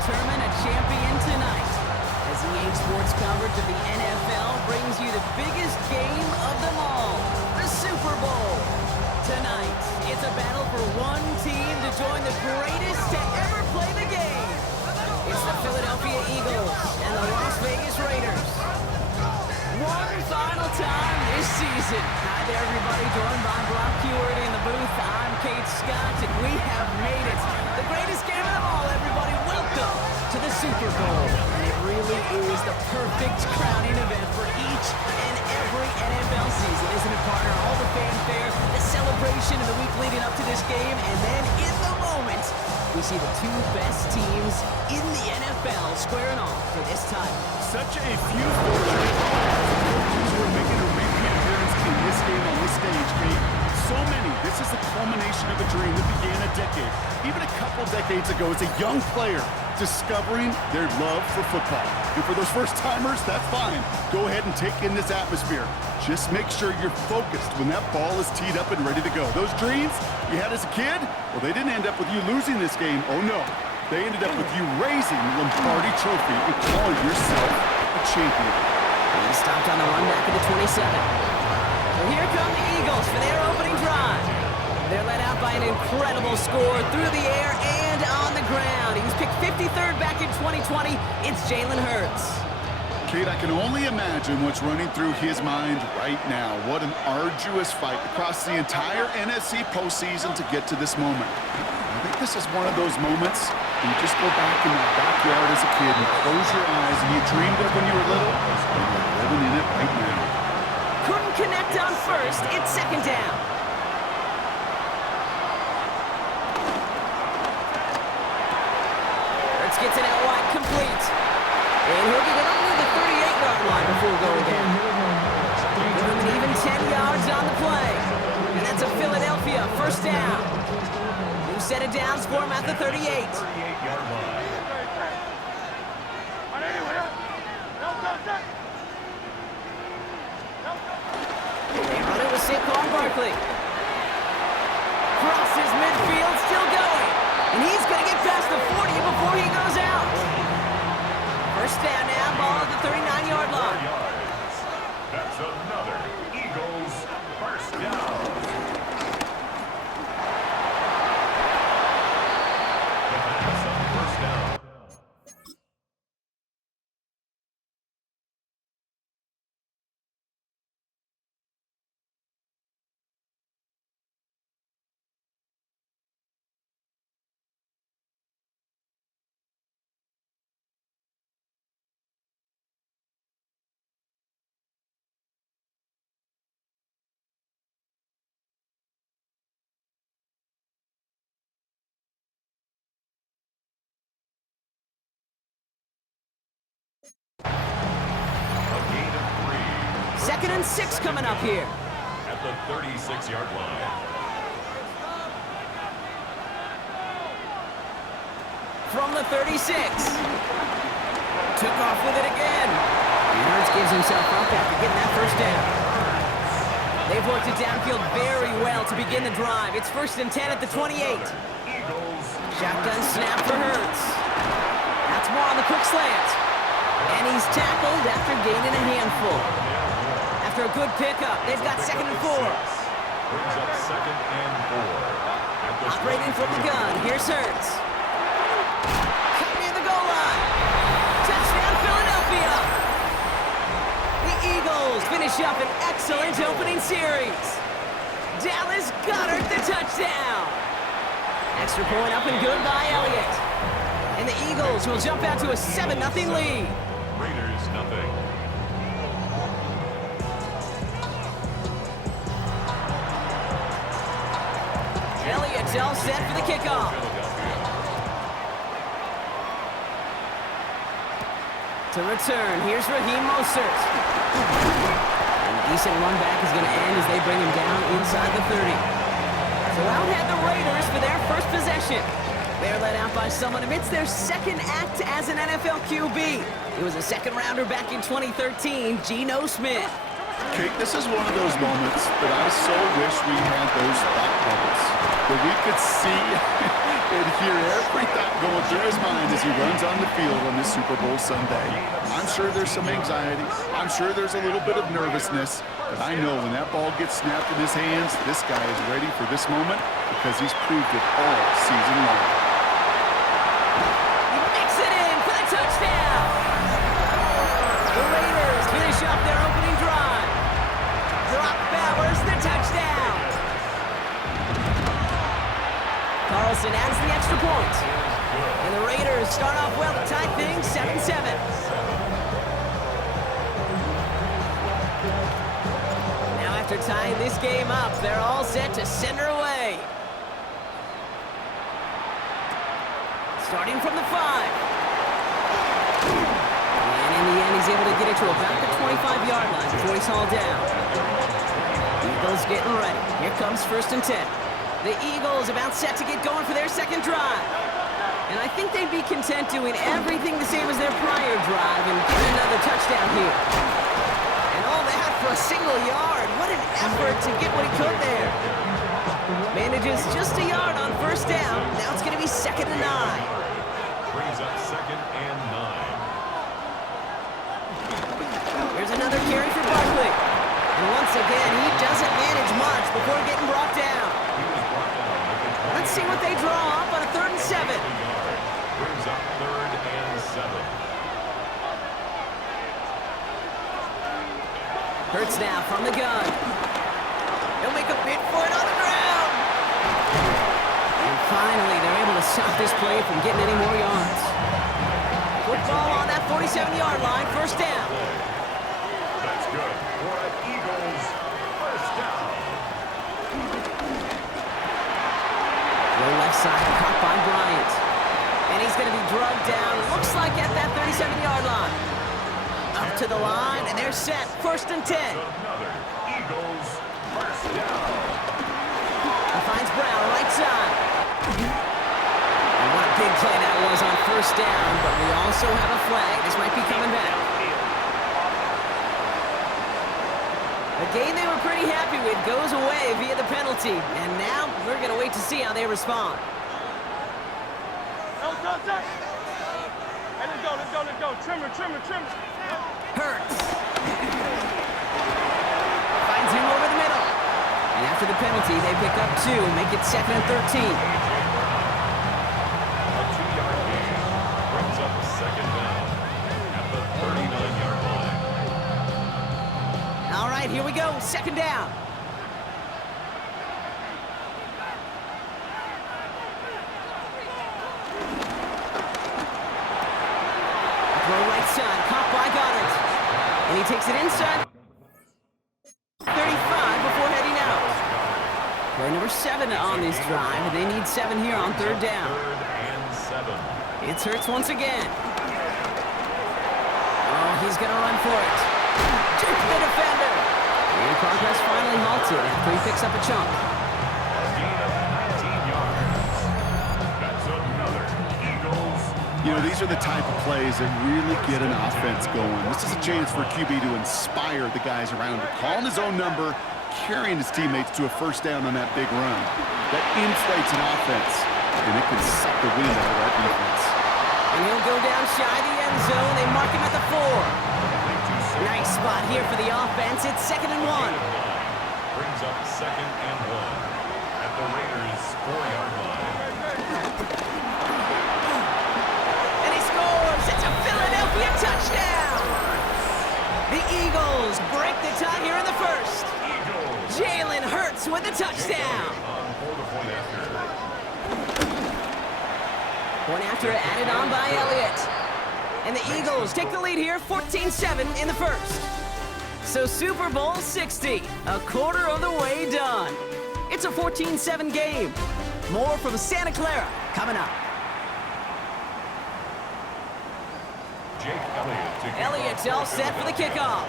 determine a champion tonight. As EA Sports coverage of the NFL brings you the biggest game of them all, the Super Bowl. Tonight, it's a battle for one team to join the greatest to ever play the game. It's the Philadelphia Eagles and the Las Vegas Raiders. One final time this season. Hi there, everybody. Joined by Brock Hewitt in the booth. I'm Kate Scott, and we have made it. The greatest game of them all, everybody. Welcome to the Super Bowl. And it really is the perfect crowning event for each and every NFL season, isn't it, partner? All the fanfare, the celebration in the week leading up to this game, and then in the moment, we see the two best teams in the NFL squaring off for this title. Such a few fortunate who are making a repeat appearance in this game on this stage, Kate. So many. This is the culmination of a dream that began a decade, even a couple decades ago, as a young player discovering their love for football. And for those first-timers, that's fine. Go ahead and take in this atmosphere. Just make sure you're focused when that ball is teed up and ready to go. Those dreams you had as a kid, well, they didn't end up with you losing this game. Oh, no. They ended up with you raising the Lombardi Trophy and calling yourself a champion. He stopped on the run back at the 27. So here come the Eagles for their opening drive. They're led out by an incredible score through the air and on the ground. He was picked 53rd back in 2020. It's Jalen Hurts. Kate, I can only imagine what's running through his mind right now. What an arduous fight across the entire NFC postseason to get to this moment. I think this is one of those moments you just go back in that backyard as a kid and close your eyes and you dreamed of when you were little, and you're living in it right now. Couldn't connect on first. It's second down. Hurts gets it out wide, complete. And he'll get it under the 38-yard line before going down. Give him an even 10 yards on the play. And that's a Philadelphia first down. New set of downs for him at the 38. 38-yard line. They run it with Saquon Barkley. Crosses midfield, still going. And he's going to get past the 40 before he goes out. First down now, ball at the 39-yard line. That's another Eagles first down. That's a first down. A gain of 3. Second and 6 coming up here. At the 36-yard line. From the 36. Took off with it again. And Hurts gives himself up after getting that first down. They've worked it downfield very well to begin the drive. It's first and 10 at the 28. Eagles. Shotgun snap for Hurts. That's more on the quick slant. And he's tackled after gaining a handful. After a good pickup, they've got second and 4. Brings up second and 4. Operating from the gun, here's Hurts. Cut near the goal line. Touchdown, Philadelphia. The Eagles finish up an excellent opening series. Dallas Goedert the touchdown. Extra point up and good by Elliott. And the Eagles will jump out to a 7-0 lead. Raiders nothing. Elliott's all set for the kickoff. To return, here's Raheem Mostert. And a decent run back is going to end as they bring him down inside the 30. So out head the Raiders for their first possession. They're led out by someone amidst their second act as an NFL QB. It was a second-rounder back in 2013, Geno Smith. Kate, this is one of those moments that I so wish we had those thought bubbles, where we could see And hear every thought going through his mind as he runs on the field on this Super Bowl Sunday. I'm sure there's some anxiety. I'm sure there's a little bit of nervousness. But I know when that ball gets snapped in his hands, this guy is ready for this moment because he's proved it all season long. He makes it in for the touchdown. The Raiders finish up their opening drive. Brock Bowers, the touchdown. Carlson adds the extra point. And the Raiders start off well to tie things 7-7. Now after tying this game up, they're all set to send her away. Starting from the 5. And in the end, he's able to get it to about the 25-yard line before he's hauled down. Eagles getting ready. Here comes 1st and 10. The Eagles about set to get going for their second drive. And I think they'd be content doing everything the same as their prior drive and getting another touchdown here. And all that for a single yard. What an effort to get what he could there. Manages just a yard on 1st down. Now it's going to be 2nd and 9. Brings up 2nd and 9. Here's another carry for Barkley. And once again, he doesn't manage much before getting brought down. Let's see what they draw up on a 3rd and 7. Brings up 3rd and 7. Hurts now from the gun. He'll make a bid for it on the ground. And finally, they're able to stop this play from getting any more yards. Football on that 47-yard line, 1st down. That's good for an Eagles 1st down. Low left side, caught by Bryant. And he's going to be drugged down, looks like at that 37-yard line. Up to the line, and they're set. 1st and 10. Another Eagles 1st down. He finds Brown, right side. And what a big play that was on 1st down, but we also have a flag. This might be coming back. A game they were pretty happy with goes away via the penalty. And now we're going to wait to see how they respond. Hey, let's go. Trimmer. Hurts. Finds him over the middle. And after the penalty, they pick up 2, make it 2nd and 13. A 2-yard gain brings up 2nd down at the 39-yard line. All right, here we go. 2nd down. Throw right side, caught by Goddard. And he takes it inside 35 before heading out. Play number 7 on this drive, and they need 7 here on 3rd down. 3rd and 7. It's Hurts once again. Oh, he's going to run for it. Jukes the defender. And progress finally halted after he picks up a chunk. A gain of 19 yards. That's another Eagles. You know, these are the type of plays that really get an offense going. This is a chance for QB to inspire the guys around him. Calling his own number, carrying his teammates to a 1st down on that big run. That inflates an offense, and it can suck the wind out of that defense. And he'll go down shy of the end zone. They mark him at the 4. Nice spot here for the offense. It's 2nd and 1. Brings up 2nd and 1 at the Raiders' 4-yard line. And he scores. It's a Philadelphia touchdown. The Eagles break the tie here in the 1st. Jalen Hurts with the touchdown. Point after added on by Elliott. And the Eagles take the lead here, 14-7 in the 1st. So Super Bowl 60, a quarter of the way done. It's a 14-7 game. More from Santa Clara coming up. Jake Elliott's all set for the kickoff.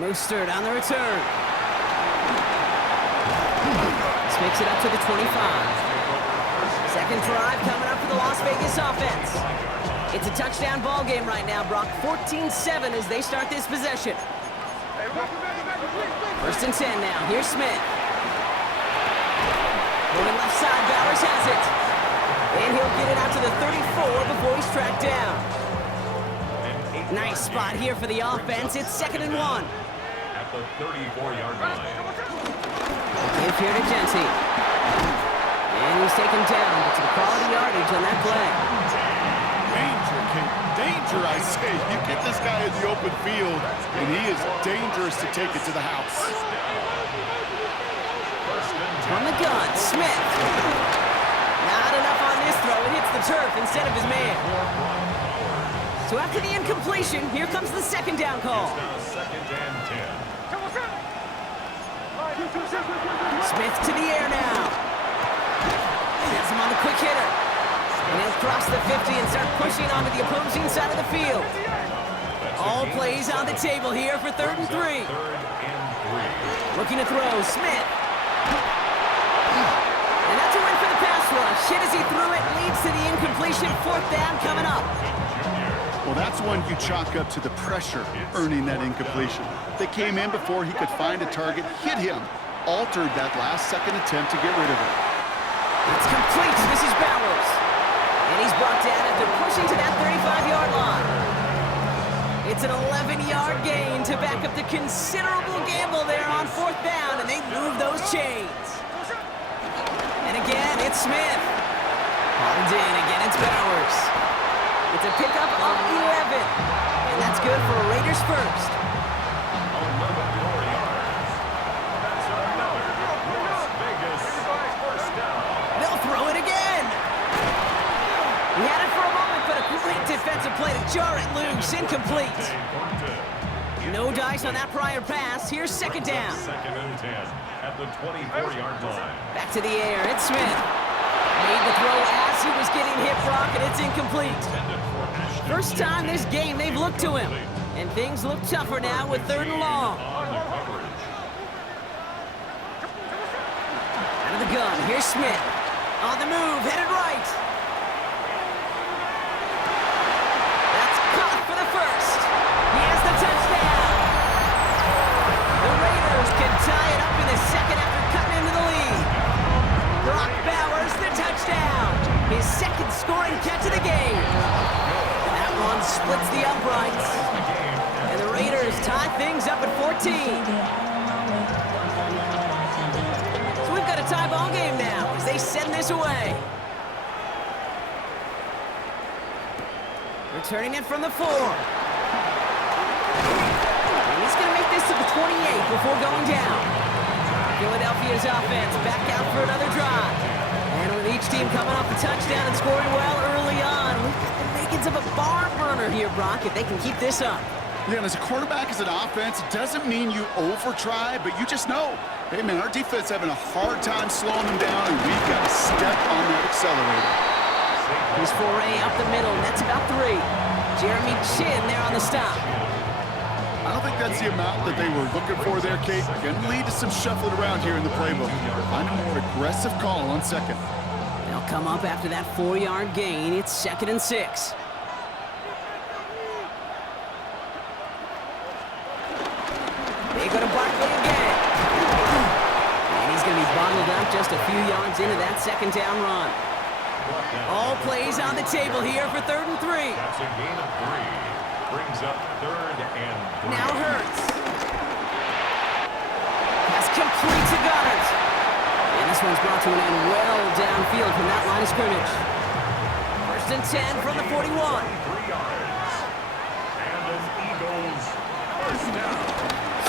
Mostert on the return. This makes it up to the 25. Second drive coming up for the Las Vegas offense. It's a touchdown ball game right now, Brock. 14-7 as they start this possession. 1st and 10 now. Here's Smith. Going left side, Bowers has it. And he'll get it out to the 34 before he's tracked down. Nice spot here for the offense. It's 2nd and 1. At the 34-yard line. Give here to Jency. And he's taken down, but some quality yardage on that play. Danger, Kate. Danger, I say. You get this guy in the open field, and he is dangerous to take it to the house. On the gun, Smith. Not enough on this throw. It hits the turf instead of his man. So after the incompletion, here comes the 2nd down call. Second and 10. Smith to the air now. Has him on the quick hitter. And he'll cross the 50 and start pushing onto the opposing side of the field. All plays on the table here for 3rd and 3. Looking to throw, Smith. And that's a win for the pass rush. Hit as he threw it, leads to the incompletion. 4th down coming up. Well, that's one you chalk up to the pressure earning that incompletion. They came in before he could find a target, hit him, altered that last-second attempt to get rid of it. It's complete. This is Bowers. And he's brought down after pushing to that 35-yard line. It's an 11-yard gain to back up the considerable gamble there on 4th down, and they move those chains. And again, it's Smith. Hauled in. Again, it's Bowers. It's a pickup of 11. And that's good for a Raiders first. 11 more yards. That's another Las Vegas first down. They'll throw it again. He had it for a moment, but a great defensive play to jar it loose. Incomplete. No dice on that prior pass. Here's 2nd down. 2nd and 10 at the 24-yard line. Back to the air. It's Smith. Made the throw as he was getting hit, Brock, and it's incomplete. First time this game they've looked to him. And things look tougher now with 3rd and long. Out of the gun. Here's Smith. On the move. Headed right. That's caught for the first. He has the touchdown. The Raiders can tie it up in the 2nd after cutting into the lead. Brock Bowers, the touchdown. His 2nd scoring catch of the game. And that one splits the uprights. And the Raiders tie things up at 14. So we've got a tie ball game now as they send this away. Returning it from the 4. And he's going to make this to the 28 before going down. Philadelphia's offense back out for another drive. And with each team coming off a touchdown and scoring well early on, we've got the makings of a barn burner here, Brock, if they can keep this up. Yeah, and as a quarterback, as an offense, it doesn't mean you over-try, but you just know, hey, man, our defense having a hard time slowing them down, and we've got to step on that accelerator. Here's foray up the middle, and that's about 3. Jeremy Chin there on the stop. I don't think that's the amount that they were looking for there, Kate. Going to lead to some shuffling around here in the playbook. Find a more aggressive call on 2nd. They'll come up after that 4-yard gain. It's 2nd and 6. They go to Barkley again. And he's going to be bottled up just a few yards into that 2nd down run. All plays on the table here for 3rd and 3. That's a gain of 3. Brings up 3rd and 3. Now Hurts. Pass complete to Goddard. And this one's brought to an end well downfield from that line of scrimmage. 1st and 10 from the 41. 3 yards. And an Eagles first down.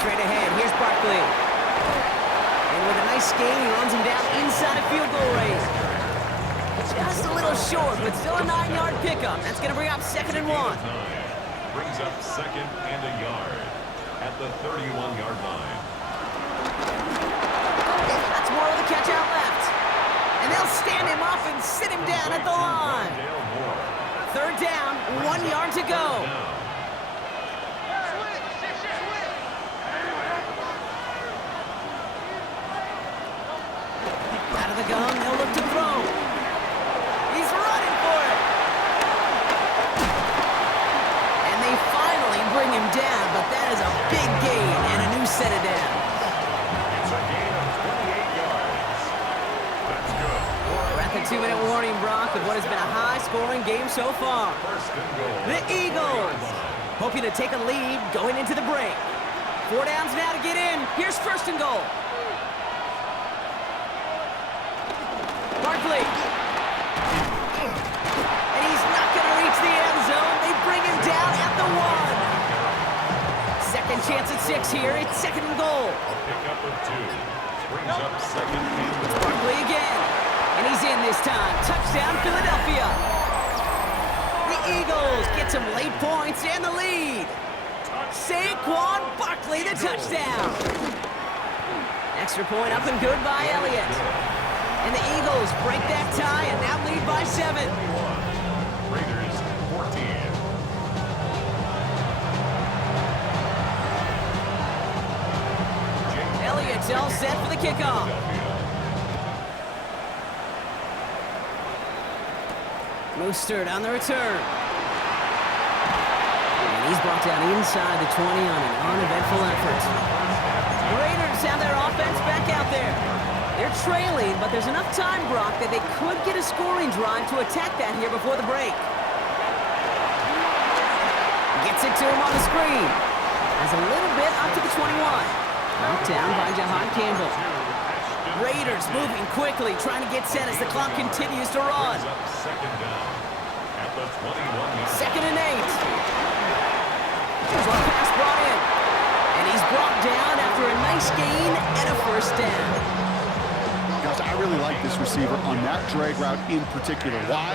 Straight ahead, here's Barkley. And with a nice gain, he runs him down inside a field goal range. Just a little short, but still a 9-yard pickup. That's going to bring up 2nd and 1. Brings up 2nd and a yard at the 31-yard line. That's more of the catch out left. And they'll stand him up and sit him down at the line. 3rd down, 1 yard to go. Out of the gun, they'll look to throw. He's running for it. And they finally bring him down, but that is a big gain and a new set of downs. It's a gain of 28 yards. That's 2-minute warning, Brock, of what has been a high-scoring game so far. The Eagles hoping to take a lead going into the break. 4 downs now to get in. Here's first and goal. Barkley. And he's not going to reach the end zone. They bring him down at the 1. Second chance at 6 here. It's second and goal. A pickup of 2. Brings up second and goal. Barkley again. And he's in this time. Touchdown, Philadelphia. The Eagles get some late points and the lead. Saquon Barkley, the touchdown. Extra point up and good by Elliott. And the Eagles break that tie and now lead by 7. Raiders 14. Elliott's all set for the kickoff. Mostert on the return. And he's brought down inside the 20 on an uneventful effort. The Raiders have their offense back out there. They're trailing, but there's enough time, Brock, that they could get a scoring drive to attack that here before the break. Gets it to him on the screen. Has a little bit up to the 21. Knocked down by Jahan Campbell. Raiders moving quickly, trying to get set as the clock continues to run. Second down at the 21. Second and 8. Short pass brought in. And he's brought down after a nice gain and a first down. Guys, I really like this receiver on that drag route in particular. Why?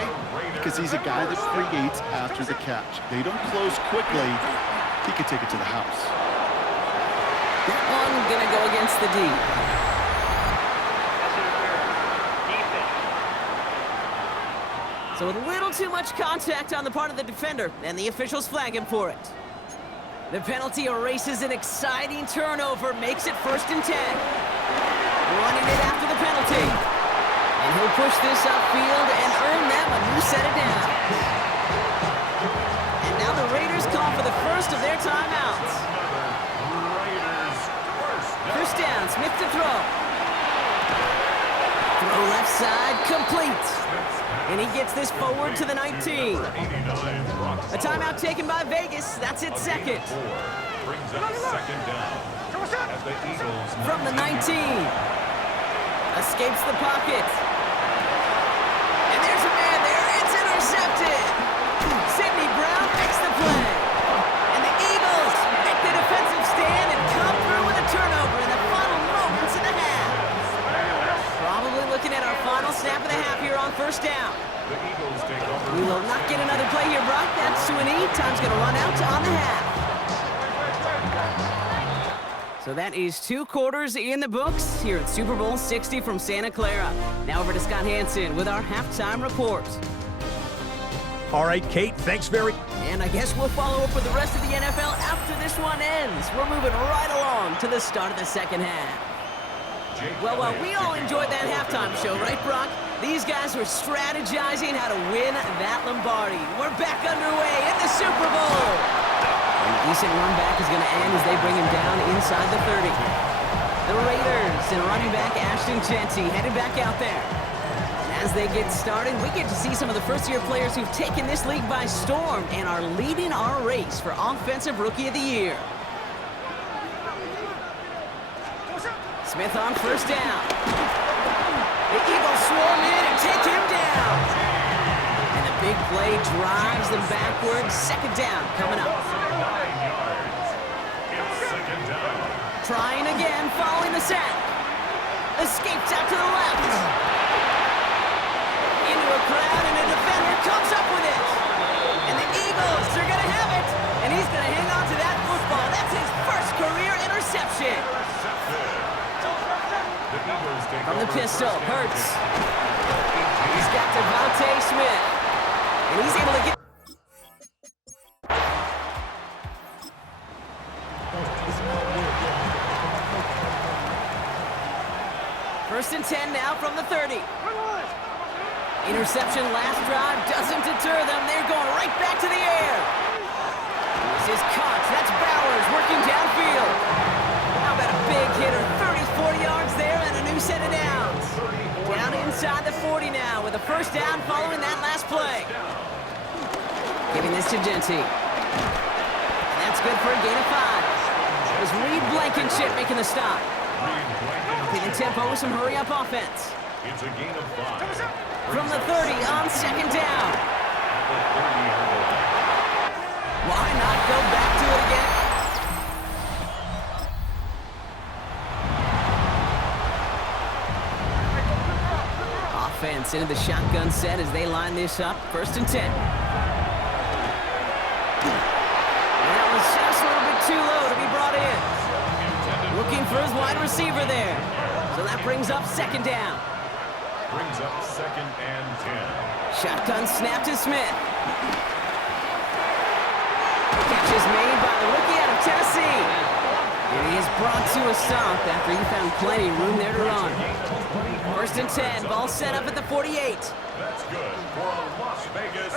Because he's a guy that creates after the catch. They don't close quickly. He could take it to the house. That one gonna go against the D. So with a little too much contact on the part of the defender, and the officials flag him for it. The penalty erases an exciting turnover, makes it first and 10. Running it after the penalty. And he'll push this upfield and earn them a new set of downs. And now the Raiders call for the first of their timeouts. First down, Smith to throw. Throw left side, complete. And he gets this forward to the 19. A timeout taken by Vegas. That's its second. Brings up second down at the Eagles. From the 19. Escapes the pocket. And there's a man there. It's intercepted. Sidney Brown makes the play. And the Eagles make the defensive stand and come through with a turnover in the final moments of the half. Probably looking at our final snap of the half here on first down. The Eagles take over. We will not get another play here, Brock. That's to an E. Time's going to run out on the half. So that is 2 quarters in the books here at Super Bowl 60 from Santa Clara. Now over to Scott Hansen with our halftime report. All right, Kate, thanks very much. And I guess we'll follow up with the rest of the NFL after this one ends. We're moving right along to the start of the second half. Well, we all enjoyed that halftime show, right, Brock? These guys were strategizing how to win that Lombardi. We're back underway in the Super Bowl. And a decent run back is going to end as they bring him down inside the 30. The Raiders and running back Ashton Jeanty headed back out there. And as they get started, we get to see some of the first-year players who've taken this league by storm and are leading our race for Offensive Rookie of the Year. Smith on first down. The Eagles swarm in and take him down. And the big play drives them backwards. Second down coming up. 9 yards. It's second down. Trying again, following the sack. Escapes out to the left. Into a crowd, and a defender comes up with it. And the Eagles are going to have it. And he's going to hang on to that football. That's his first career interception. From the pistol, Hurts. He's got Devontae Smith. And he's able to get... First and 10 now from the 30. Interception last drive doesn't deter them. They're going right back to the air. This is Cox. That's Bowers working downfield. How about a big hitter? 34 yards there and a new set of downs. Down inside the 40 now with a first down following that last play. Giving this to Genty. And that's good for a gain of 5. It was Reed Blankenship making the stop. Upping the tempo with some hurry-up offense. It's a gain of 5. From the 30 on second down. Why not go back to it again? Offense into the shotgun set as they line this up. First and 10. That was just a little bit too low to be brought in. Looking for his wide receiver there. So that brings up second down. Brings up second and 10. Shotgun snap to Smith. Catch is made by the rookie out of Tennessee. And he is brought to a stop after he found plenty of room there to run. First and 10, ball set up at the 48. That's good for Las Vegas.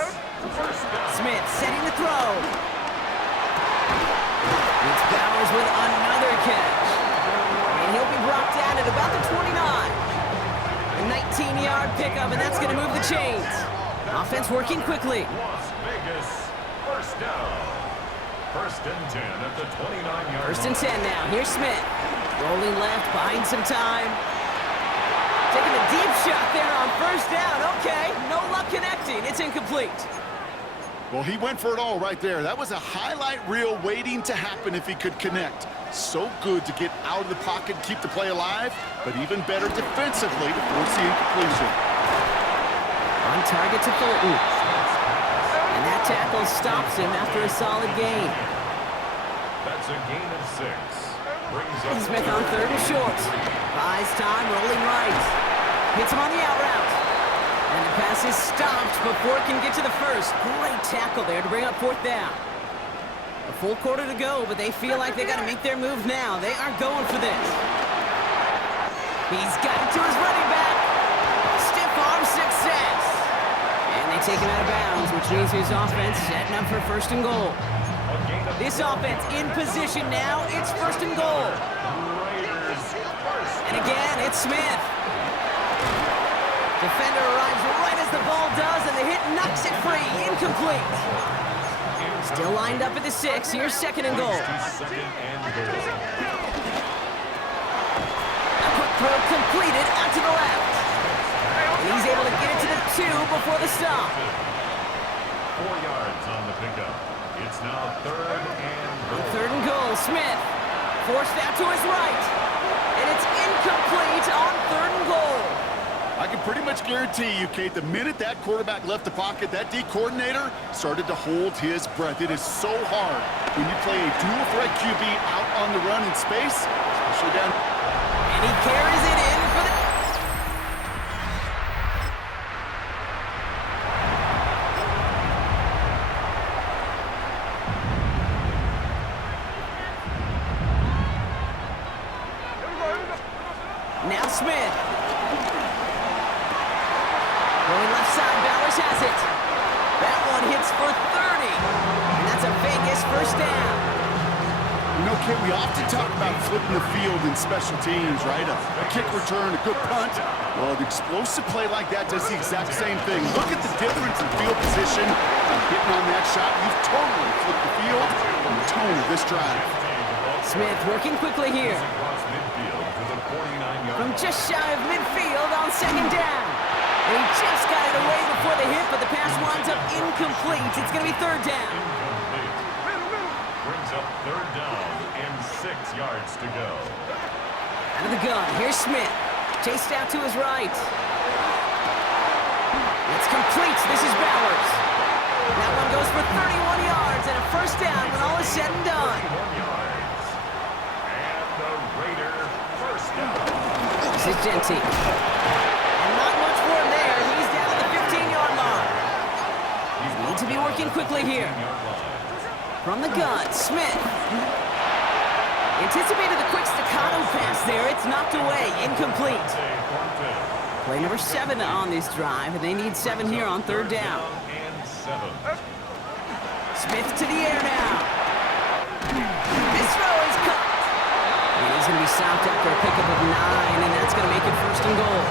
First down. Smith setting the throw. It's Bowers with another catch. And he'll be brought down at about the 29. A 19-yard pickup, and that's going to move the chains. Offense working quickly. Las Vegas, first down. First and 10 at the 29-yard First and 10 now. Here's Smith. Rolling left, buying some time. Taking a deep shot there on first down. Okay, no luck connecting. It's incomplete. Well, he went for it all right there. That was a highlight reel waiting to happen if he could connect. So good to get out of the pocket, keep the play alive, but even better defensively to force the incompletion. On target to Fulton. And that tackle stops him after a solid gain. That's a gain of 6. Brings up Smith on third and short. Buys time, rolling right. Hits him on the out route. And the pass is stopped before it can get to the first. Great tackle there to bring up fourth down. A full quarter to go, but they feel like they got to make their move now. They are going for this. He's got it to his running back. Stiff arm success. And they take him out of bounds, which means his offense setting up for first and goal. This offense in position now. It's first and goal. And again, it's Smith. Defender arrives right as the ball does, and the hit knocks it free. Incomplete. Still lined up at the 6. Here's second and goal. second and goal. A quick throw completed out to the left. And he's able to get it to the 2 before the stop. 4 yards on the pickup. It's now third and goal. Third and goal. Smith forced out to his right. And it's incomplete on third and goal. I can pretty much guarantee you, Kate, the minute that quarterback left the pocket, that D coordinator started to hold his breath. It is so hard when you play a dual threat QB out on the run in space, especially down. And he carries it in for the... Now Smith. Going left side, Bowers has it. That one hits for 30. And that's a Vegas first down. You know, Kate, we often talk about flipping the field in special teams, right? A kick return, a good punt. Well, an explosive play like that does the exact same thing. Look at the difference in field position. Getting on that shot, you've totally flipped the field and the tone of this drive. Smith working quickly here. Across midfield to the 49-yard From just shy of midfield on second down. And he just got it away before the hit, but the pass winds up incomplete. It's going to be third down. incomplete. Brings up third down and 6 yards to go. Out of the gun, here's Smith. Chased out to his right. It's complete. This is Bowers. That one goes for 31 yards and a first down when all is said and done. 1 yards. And the Raider first down. This is Genty. And not much for him there. He's down at the 15-yard line. Need to be working quickly here. From the gun, Smith. Anticipated the quick staccato pass there. It's knocked away. Incomplete. Play number 7 on this drive, and they need 7 here on third down. And 7. Smith to the air now. This throw is caught. And he's going to be stopped after a pickup of 9, and that's going to make it first and goal.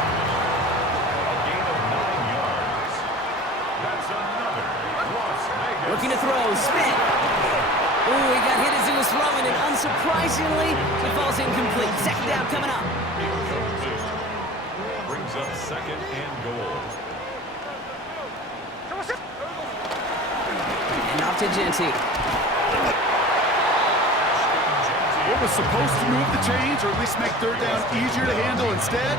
Surprisingly, it falls incomplete. Second down coming up. Brings up second and goal. And off to Genty. It was supposed to move the chains, or at least make third down easier to handle. Instead,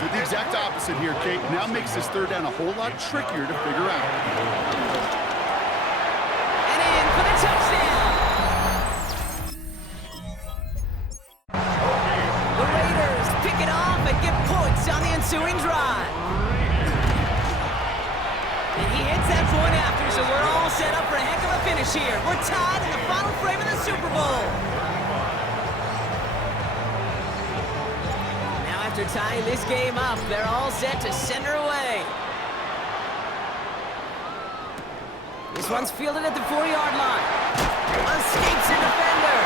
we did the exact opposite here, Kate. Now makes this third down a whole lot trickier to figure out. And in for the touchdown. The Raiders pick it off and get points on the ensuing drive. And he hits that point after, so we're all set up for a heck of a finish here. We're tied in the final frame of the Super Bowl. Now after tying this game up, they're all set to send her away. This one's fielded at the 4-yard line. Escapes a defender.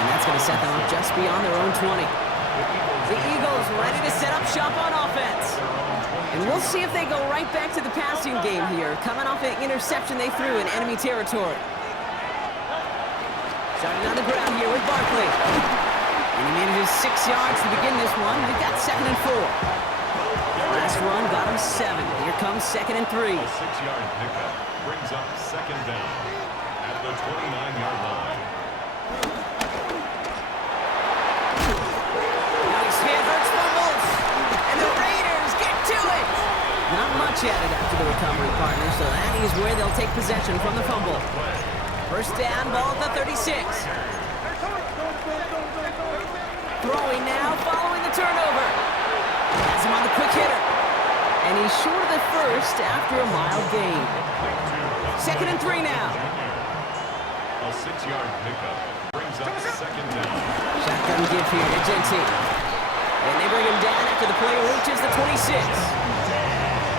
And that's going to set them up just beyond their own 20. The Eagles ready to set up shop on offense. And we'll see if they go right back to the passing game here, coming off an interception they threw in enemy territory. Starting on the ground here with Barkley. And he manages 6 yards to begin this one. They've got 2nd and 4. Last run got him 7. Here comes 2nd and 3. A 6-yard pickup brings up second down at the 29-yard line. Nice hit, Hurts fumbles. And the Raiders get to it. Not much added after the recovery, partner, so that is where they'll take possession from the fumble. First down, ball at the 36. Throwing now, following the turnover. Has him on the quick hitter. And he's short of the first after a mild gain. 2nd and 3 now. A 6-yard pickup brings up second down. Shotgun give here to Genty. And they bring him down after the play reaches the 26.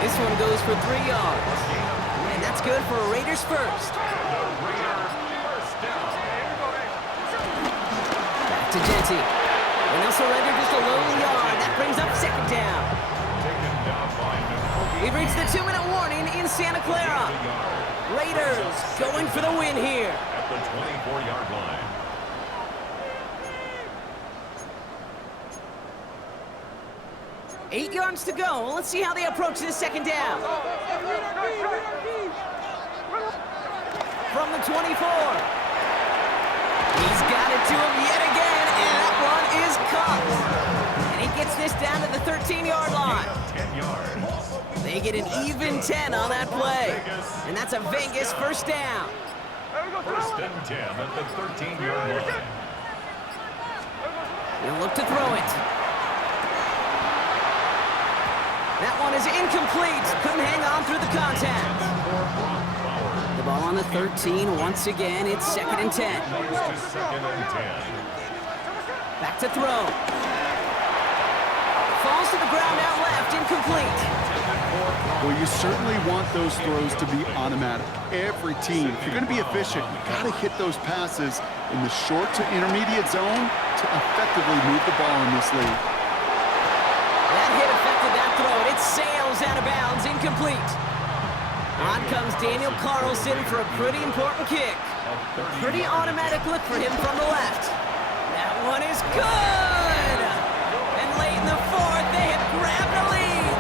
This one goes for 3 yards. And that's good for a Raiders first. Back to Genty. And they'll surrender just a lone yard. That brings up second down. We've reached the 2-minute warning in Santa Clara. Raiders going for the win here. At the 24-yard line. Eight yards to go. Let's see how they approach this second down. From the 24. He's got it to him yet again, and that one is caught. And he gets this down to the 13-yard line. 10 yards. They get an even 10 on that play. And that's a Vegas first down. First and 10 at the 13-yard line. He'll look to throw it. That one is incomplete. Couldn't hang on through the contact. The ball on the 13 once again. It's 2nd and 10. Moves to second and 10. Back to throw. Falls to the ground out left. Incomplete. Well, you certainly want those throws to be automatic. Every team, if you're going to be efficient, you got to hit those passes in the short to intermediate zone to effectively move the ball in this league. That hit affected that throw. It sails out of bounds. Incomplete. On comes Daniel Carlson for a pretty important kick. A pretty automatic look for him from the left. That one is good. And late in the 4th, they have grabbed the lead.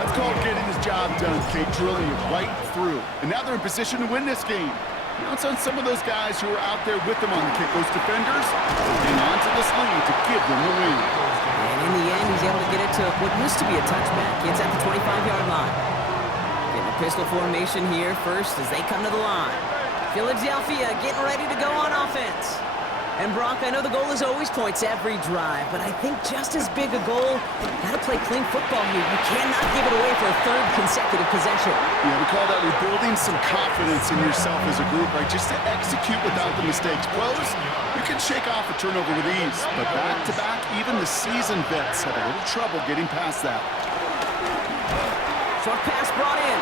That's called getting his job done, Kate, drilling it right through. And now they're in position to win this game. Now it's on some of those guys who are out there with them on the kick, those defenders, holding on to this lead to give them the win. And in the end, he's able to get it to what used to be a touchback. It's at the 25-yard line. Getting a pistol formation here first as they come to the line. Philadelphia getting ready to go on offense. And Brock, I know the goal is always points every drive, but I think just as big a goal, gotta play clean football here. You cannot give it away for a 3rd consecutive possession. Yeah, we call that rebuilding some confidence in yourself as a group, right? Just to execute without the mistakes. Pros, you can shake off a turnover with ease, but back-to-back, even the seasoned vets have a little trouble getting past that. Short pass brought in,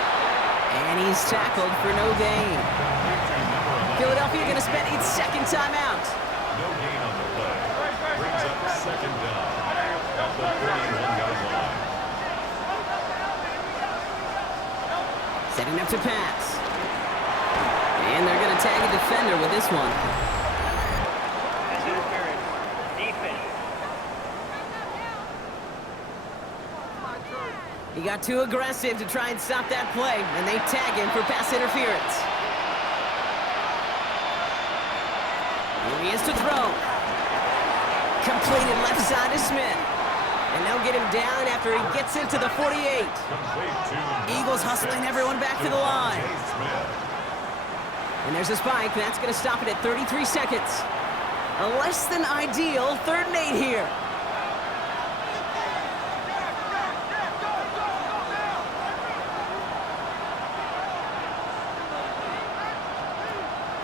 and he's tackled for no gain. Philadelphia gonna spend its 2nd timeout. No gain on the play. Brings up second down at the 31-yard line. Setting up to pass. And they're going to tag a defender with this one. He got too aggressive to try and stop that play, and they tag him for pass interference. Here he is to throw. Completed left side to Smith. And they'll get him down after he gets into the 48. Eagles hustling everyone back to the line. And there's a spike. That's going to stop it at 33 seconds. A less than ideal 3rd and 8 here.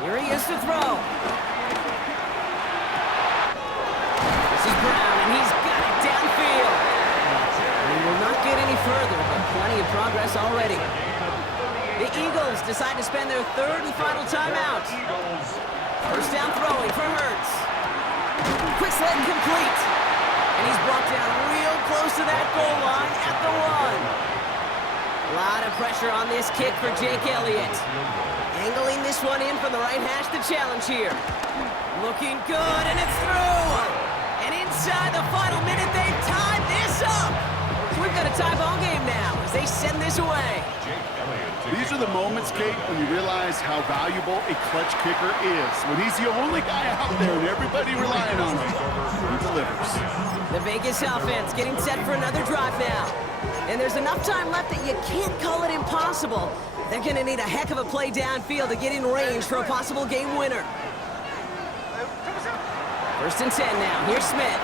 Here he is to throw. This is Brown, and he's got it downfield. And he will not get any further, but plenty of progress already. The Eagles decide to spend their 3rd and final timeout. First down throwing for Hurts. Quick slant complete. And he's brought down real close to that goal line at the 1. A lot of pressure on this kick for Jake Elliott. Angling this one in from the right hash to challenge here. Looking good, and it's through. And inside the final minute, they've tied this up. So we've got a tie ball game now as they send this away. These are the moments, Kate, when you realize how valuable a clutch kicker is. When he's the only guy out there and everybody relying on him, he delivers. The Vegas offense getting set for another drive now. And there's enough time left that you can't call it impossible. They're going to need a heck of a play downfield to get in range for a possible game winner. First and 10 now. Here's Smith.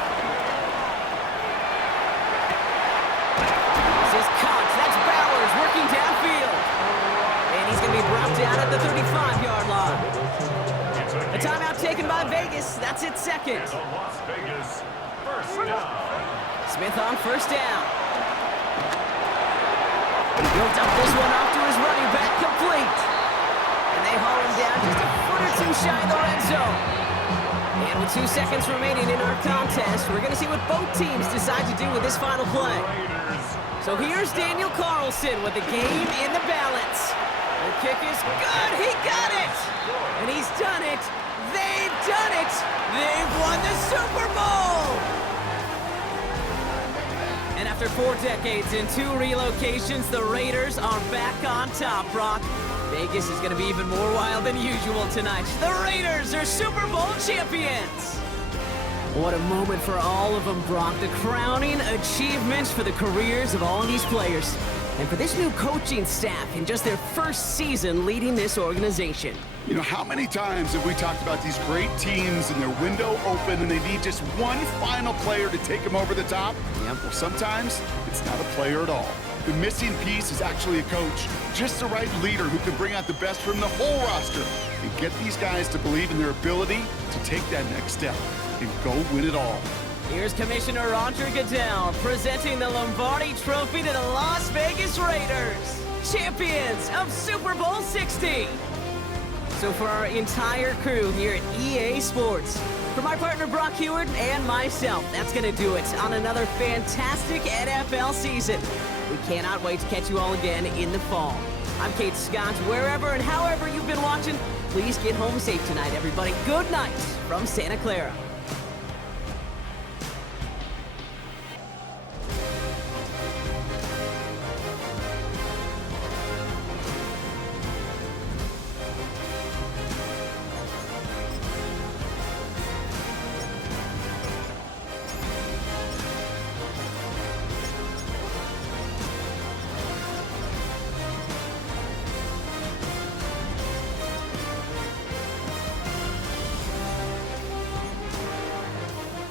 This is Cox. That's Bowers working downfield. And he's going to be brought down at the 35-yard line. A timeout taken by Vegas. That's its 2nd. Smith on first down. Built up this one off to his running back, complete. And they haul him down just a foot or two shy of the red zone. And with 2 seconds remaining in our contest, we're going to see what both teams decide to do with this final play. So here's Daniel Carlson with the game in the balance. The kick is good. He got it. And he's done it. They've done it. They've won the Super Bowl. And after 4 decades and 2 relocations, the Raiders are back on top, Brock. Vegas is going to be even more wild than usual tonight. The Raiders are Super Bowl champions. What a moment for all of them, Brock. The crowning achievements for the careers of all these players. And for this new coaching staff in just their first season leading this organization. You know, how many times have we talked about these great teams and their window open and they need just one final player to take them over the top? Yep. Well, sometimes it's not a player at all. The missing piece is actually a coach. Just the right leader who can bring out the best from the whole roster and get these guys to believe in their ability to take that next step and go win it all. Here's Commissioner Roger Goodell presenting the Lombardi Trophy to the Las Vegas Raiders, champions of Super Bowl 60. So for our entire crew here at EA Sports, for my partner Brock Heward and myself, that's going to do it on another fantastic NFL season. We cannot wait to catch you all again in the fall. I'm Kate Scott. Wherever and however you've been watching, please get home safe tonight, everybody. Good night from Santa Clara.